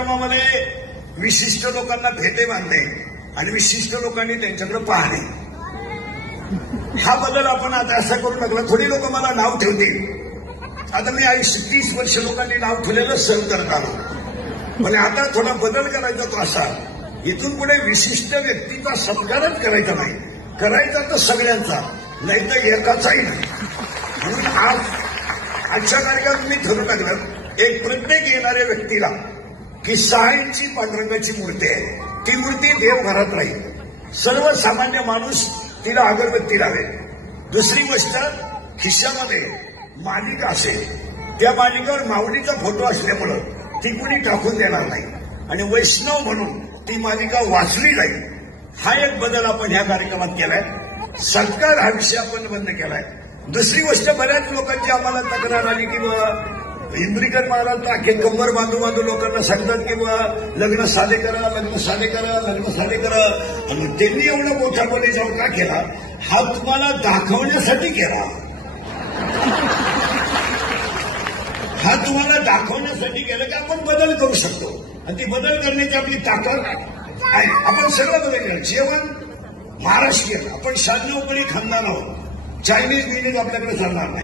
कार्यक्रमामध्ये विशिष्ट लोकांना भेटे बांधणे आणि विशिष्ट लोकांनी त्यांच्याकडे पाहणे, हा बदल आपण आता असा करू लागला. थोडी लोक मला नाव ठेवतील. आता मी 30 वर्ष लोकांनी नाव ठेवलेलं सहन करत आलो. म्हणजे आता थोडा बदल करायचा तो असा, इथून पुढे विशिष्ट व्यक्तीचा सत्कारच करायचा नाही, करायचा तर सगळ्यांचा, नाही तर एकाचाही नाही. म्हणून आजच्या कार्यक्रमात मी ठरवू लागलं, एक प्रत्येक येणाऱ्या व्यक्तीला की 6 इंची पांडुरंगाची मूर्ती आहे, ती मूर्ती देवघरात राहील. सर्वसामान्य माणूस तिला अगरबत्ती लावेल. दुसरी गोष्ट, खिशामध्ये मालिका असेल, त्या मालिकावर माऊलीचा फोटो असल्यामुळं ती कुणी टाकून देणार नाही आणि वैष्णव म्हणून ती मालिका वाचली जाईल. हा एक बदल आपण ह्या कार्यक्रमात केलाय. सत्कार हा विषय आपण बंद केलाय. दुसरी गोष्ट, बऱ्याच लोकांची आम्हाला तक्रार आली की इंद्रिकर महाराज तर अख्खे कंबर बांधू लोकांना सांगतात की लग्न साधे करा, लग्न साधे करा, लग्न साधे करा. आणि त्यांनी एवढा मोठा बोलीचाव का केला? हा तुम्हाला दाखवण्यासाठी केला. हा तुम्हाला दाखवण्यासाठी केलं की आपण बदल करू शकतो आणि ती बदल करण्याची आपली ताकद आहे. आपण सगळं बदल केलं. जेवण महाराष्ट्रीयन, आपण 96 खानदान आहोत. चायनीज बिनीज आपल्याकडे चालणार नाही.